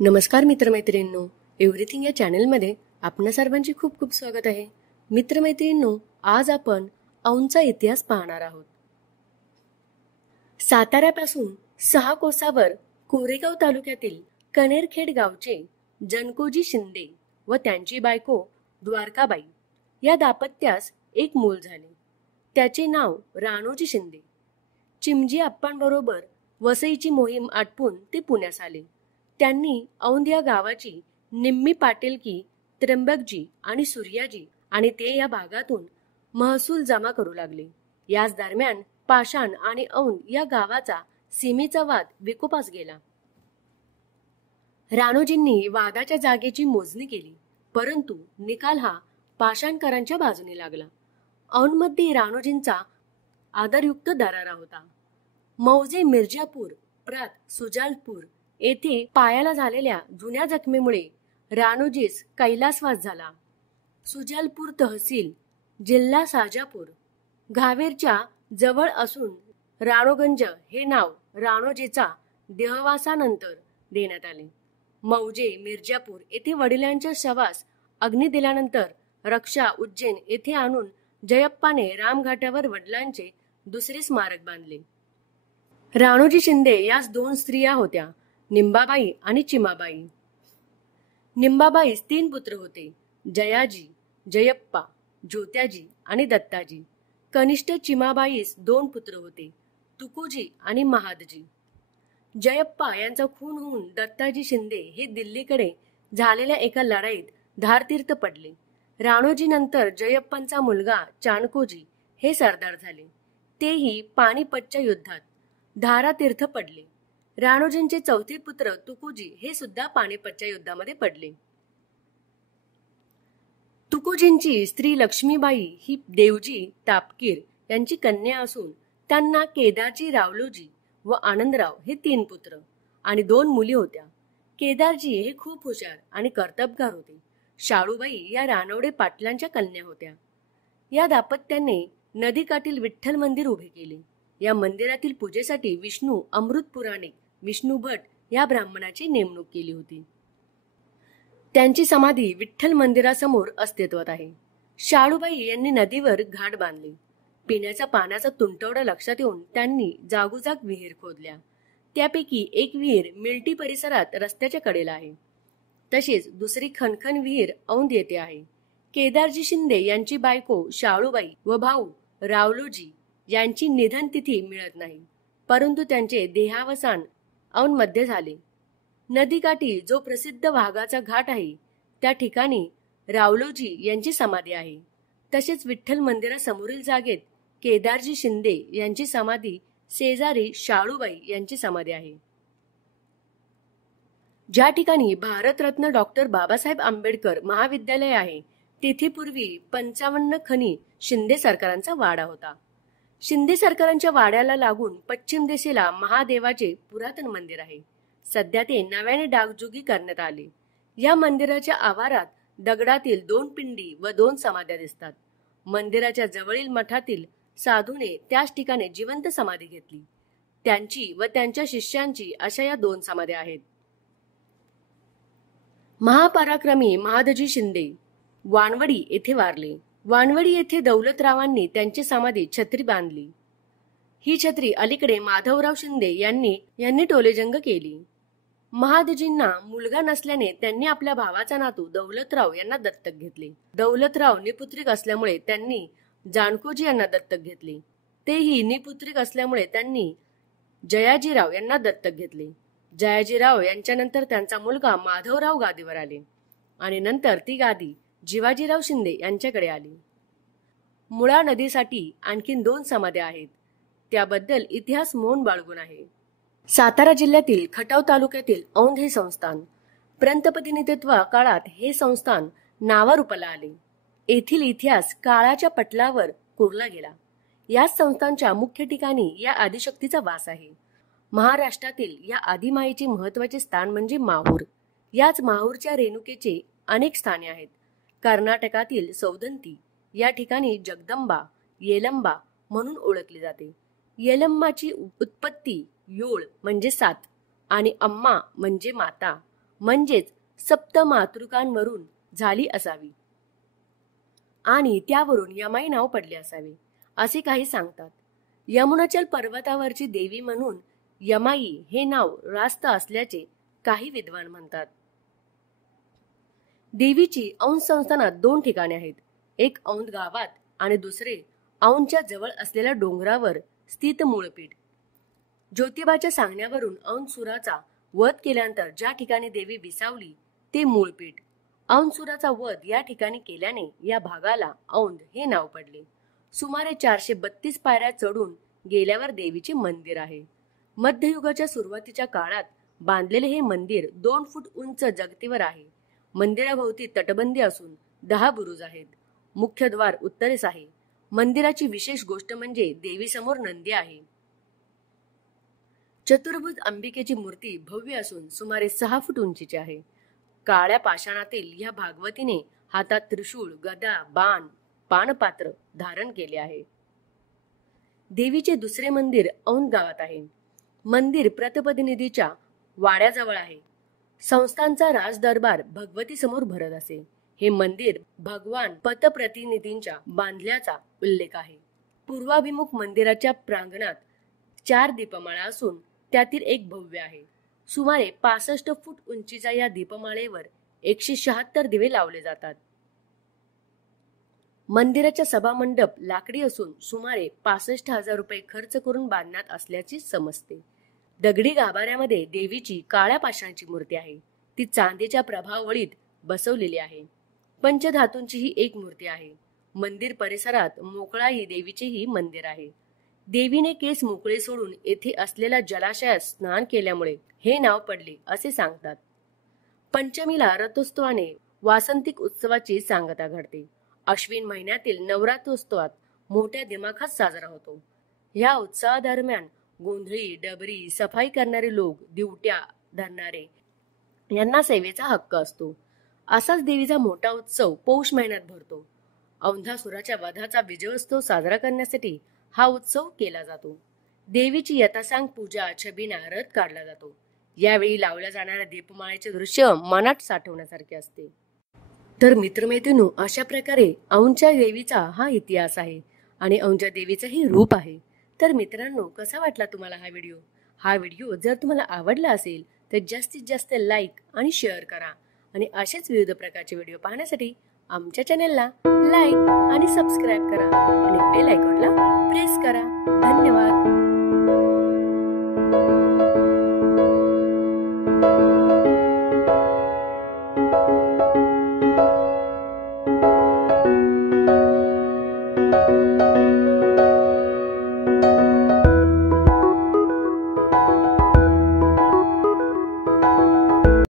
नमस्कार मित्रमैत्रिणींनो, एव्हरीथिंग या चॅनलमध्ये आपणा सर्वांचे खूप खूप स्वागत आहे. मित्रमैत्रिणींनो, आज आपण औंधचा इतिहास पाहणार आहोत. साताऱ्यापासून 6 कोसावर कोरेगाव तालुक्यातील कनेरखेड गावचे जनकोजी शिंदे व त्यांची बायको द्वारकाबाई या दाम्पत्यास एक मूल झाले. त्याचे नाव राणोजी शिंदे. चिमजी आप्पांबरोबर वसईची मोहीम आटपून ते पुण्यास आले. त्यांनी औंध या गावाची निम्मी पाटीलकी त्र्यंबकजी आणि सूर्याजी आणि ते या भागातून महसूल जमा करू लागले. याच दरम्यान पाषाण आणि औंध या गावाचा सीमेचा वाद विकोपास गेला. राणोजींनी वादाच्या जागेची मोजणी केली, परंतु निकाल हा पाषाणकरांच्या बाजूने लागला. औंधमध्ये राणोजींचा आदरयुक्त दरारा होता. मौजे मिर्जापूर प्रात सुजालपूर येथे पायाला झालेल्या जुन्या जखमेमुळे राणोजीस कैलासवास झाला. सुजालपूर तहसील जिल्हा साजापूर घावेरच्या जवळ असून राणोगंज हे नाव राणोजीचा देहवासानंतर देण्यात आले. मौजे मिर्जापूर येथे वडिलांच्या शवास अग्नी दिल्यानंतर रक्षा उज्जैन येथे आणून जयप्पाने रामघाटावर वडिलांचे दुसरे स्मारक बांधले. राणोजी शिंदे यास 2 स्त्रिया होत्या, निंबाबाई आणि चिमाबाई. निंबाबाईस 3 पुत्र होते, जयाजी, जयप्पा, ज्योत्याजी आणि दत्ताजी. कनिष्ठ चिमाबाईस 2 पुत्र होते, तुकोजी आणि महादजी. जयप्पा यांचा खून होऊन दत्ताजी शिंदे हे दिल्लीकडे झालेल्या एका लढाईत धारतीर्थ पडले. राणोजी नंतर जयप्पांचा मुलगा चाणकोजी हे सरदार झाले. तेही पानिपतच्या युद्धात धारातीर्थ पडले. राणोजींचे चौथे पुत्र तुकोजी हे सुद्धा पानिपतच्या युद्धामध्ये पडले. तुकोजींची स्त्री लक्ष्मीबाई ही देवजी तापकीर यांची कन्या असून त्यांना केदारजी, रावलोजी व आनंदराव हे 3 पुत्र आणि 2 मुली होत्या. केदारजी हे खूप हुशार आणि कर्तबगार होते. शाळूबाई या रानवडे पाटलांच्या कन्या होत्या. या दाम्पत्याने नदीकाठील विठ्ठल मंदिर उभे केले. या मंदिरातील पूजेसाठी विष्णू अमृत पुराणे विष्णू भट या ब्राह्मणाची नेमणूक केली होती. त्यांची समाधी विठ्ठल मंदिरासमोर अस्तित्वात आहे. शाळूबाई यांनी नदीवर घाट बांधले. पिण्याच्या पाण्याचा तुंटवडा लक्षात येऊन त्यांनी जागोजाग विहीर खोदल्या. त्यापैकी एक विहीर मिल्टी परिसरात रस्त्याच्या कडेला आहे. तसेच दुसरी खणखण विहीर औंध येथे आहे. केदारजी शिंदे यांची बायको शाळूबाई व भाऊ रावलोजी यांची निधन तिथी मिळत नाही, परंतु त्यांचे देहावसान औंध मध्ये झाले. नदीकाठी जो प्रसिद्ध वाघाचा घाट आहे त्या ठिकाणी रावलोजी यांची समाधी आहे. तसेच विठ्ठल मंदिरासमोरील जागेत केदारजी शिंदे यांची समाधी शेजारी शाळूबाई यांची समाधी आहे. ज्या ठिकाणी भारतरत्न डॉक्टर बाबासाहेब आंबेडकर महाविद्यालय आहे तेथे पूर्वी 55 खनी शिंदे सरकारांचा वाडा होता. शिंदे सरकारांच्या वाड्याला लागून पश्चिम दिशेला महादेवाचे पुरातन मंदिर आहे. सध्या ते नव्याने डागजुगी करण्यात आले. या मंदिराच्या आवारात दगडातील 2 पिंडी व 2 समाध्या दिसतात. मंदिराच्या जवळील मठातील साधूने त्याच ठिकाणी जिवंत समाधी घेतली. त्यांची व त्यांच्या शिष्यांची अशा या 2 समाध्या आहेत. महापराक्रमी महादजी शिंदे वानवडी येथे वारले. वानवडी येथे दौलतरावांनी त्यांची समाधी छत्री बांधली. ही छत्री अलीकडे माधवराव शिंदे यांनी टोलेजंग केली. महादजींना मुलगा नसल्याने त्यांनी आपल्या भावाचा नातू दौलतराव यांना दत्तक घेतले. दौलतराव निपुत्रिक असल्यामुळे त्यांनी जानकोजी यांना दत्तक घेतले. तेही निपुत्रिक असल्यामुळे त्यांनी जयाजीराव यांना दत्तक घेतले. जयाजीराव यांच्यानंतर त्यांचा मुलगा माधवराव गादीवर आले आणि नंतर ती गादी जिवाजीराव शिंदे यांच्याकडे आली. मुळा नदीसाठी आणखीन 2 समाध्या आहेत. त्याबद्दल इतिहास मौन बाळगून आहे. सातारा जिल्ह्यातील खटाव तालुक्यातील औंध हे संस्थान पंतप्रतिनिधित्व काळात हे संस्थान नावारूपाला आले. येथील इतिहास काळाच्या पटलावर कोरला गेला. याच संस्थानच्या मुख्य ठिकाणी या आदिशक्तीचा वास आहे. महाराष्ट्रातील या आदिमाईचे महत्वाचे स्थान म्हणजे माहूर. याच माहूरच्या रेणुकेचे अनेक स्थाने आहेत. कर्नाटकातील सौदंती या ठिकाणी जगदंबा येलंबा म्हणून ओळखली जाते. येलम्माची उत्पत्ती योळ म्हणजे 7 आणि अम्मा म्हणजे माता म्हणजेच सप्त मातृकांवरून झाली असावी आणि त्यावरून यमाई नाव पडले असावे असे काही सांगतात. यमुनाचल पर्वतावरची देवी म्हणून यमाई हे नाव रास्त असल्याचे काही विद्वान म्हणतात. देवीची औंध संस्थानात 2 ठिकाणे आहेत. एक औंध गावात आणि दुसरे औंधच्या जवळ असलेल्या डोंगरावर स्थित मूळपीठ. ज्योतिबाच्या सांगण्यावरून औंधसुराचा वध केल्यानंतर ज्या ठिकाणी देवी विसावली ते मूळपीठ. औंधसुराचा वध या ठिकाणी केल्याने या भागाला औंध हे नाव पडले. सुमारे 432 पायऱ्या चढून गेल्यावर देवीचे मंदिर आहे. मध्ययुगाच्या सुरुवातीच्या काळात बांधलेले हे मंदिर 2 फूट उंच जगतीवर आहे. मंदिराभोवती तटबंदी असून 10 बुरुज आहेत. मुख्य द्वार उत्तरेस आहे. मंदिराची विशेष गोष्ट म्हणजे देवीसमोर नंदी आहे. चतुर्भुज अंबिकेची मूर्ती भव्य असून सुमारे 6 फूट उंचीची आहे. काळ्या पाषाणातील ह्या भागवतीने हातात त्रिशूळ, गदा, बाण, पानपात्र धारण केले आहे. देवीचे दुसरे मंदिर औंध गावात आहे. मंदिर प्रतप्रतिनिधीच्या वाड्याजवळ आहे. संस्थांचा राजदरबार भगवती समोर भरत असे. हे मंदिर भगवान पतप्रतिनिधींच्या बांधल्याचा उल्लेख आहे. पूर्वाभिमुख मंदिराच्या प्रांगणात 4 दीपमाळा असून त्यातील एक भव्य आहे. सुमारे 65 फूट उंचीच्या या दीपमाळेवर 176 दिवे लावले जातात. मंदिराचा सभामंडप लाकडी असून सुमारे 65,000 रुपये खर्च करून बांधण्यात असल्याचे समजते. दगडी गाभाऱ्यामध्ये देवीची काळ्या पाषाणाची मूर्ती आहे. ती चांदीच्या प्रभावळीत बसवलेली आहे. पंचधातूंची ही एक मूर्ती आहे. मंदिर परिसरात मोकळाई देवीचेही मंदिर आहे. देवीने केस मोकळे सोडून येथे असलेल्या जलाशयात स्नान केल्यामुळे हे नाव पडले असे सांगतात. पंचमीला रथोत्सवाने वासंतिक उत्सवाची सांगता घडते. अश्विन महिन्यातील नवरात्रोत्सवात मोठ्या दिमाखात साजरा होतो. ह्या उत्सवादरम्यान गोंधळी, डबरी, सफाई करणारे लोक, दिवट्या धरणारे यांना सेवेचा हक्क असतो. असाच देवीचा मोठा उत्सव पौष महिन्यात भरतो. औंधासुराच्या वधाचा विजयोत्सव साजरा करण्यासाठी हा उत्सव केला जातो. देवीची यथासांग पूजा, छबिना, रथ काढला जातो. यावेळी लावल्या जाणाऱ्या दीपमाळेचे दृश्य मनात साठवण्यासारखे असते. तर मित्रमैत्रिणींनो, अशा प्रकारे औंधच्या देवीचा हा इतिहास आहे आणि औंधच्या देवीचं हे रूप आहे. तर मित्रांनो, कसा वाटला तुम्हाला हा व्हिडिओ? हा व्हिडिओ जर तुम्हाला आवडला असेल तर जास्तीत जास्त लाईक आणि शेअर करा आणि असेच विविध प्रकारचे व्हिडिओ पाहण्यासाठी आमच्या चॅनेलला लाईक आणि सबस्क्राईब करा आणि बेल आयकॉनला प्रेस करा. धन्यवाद.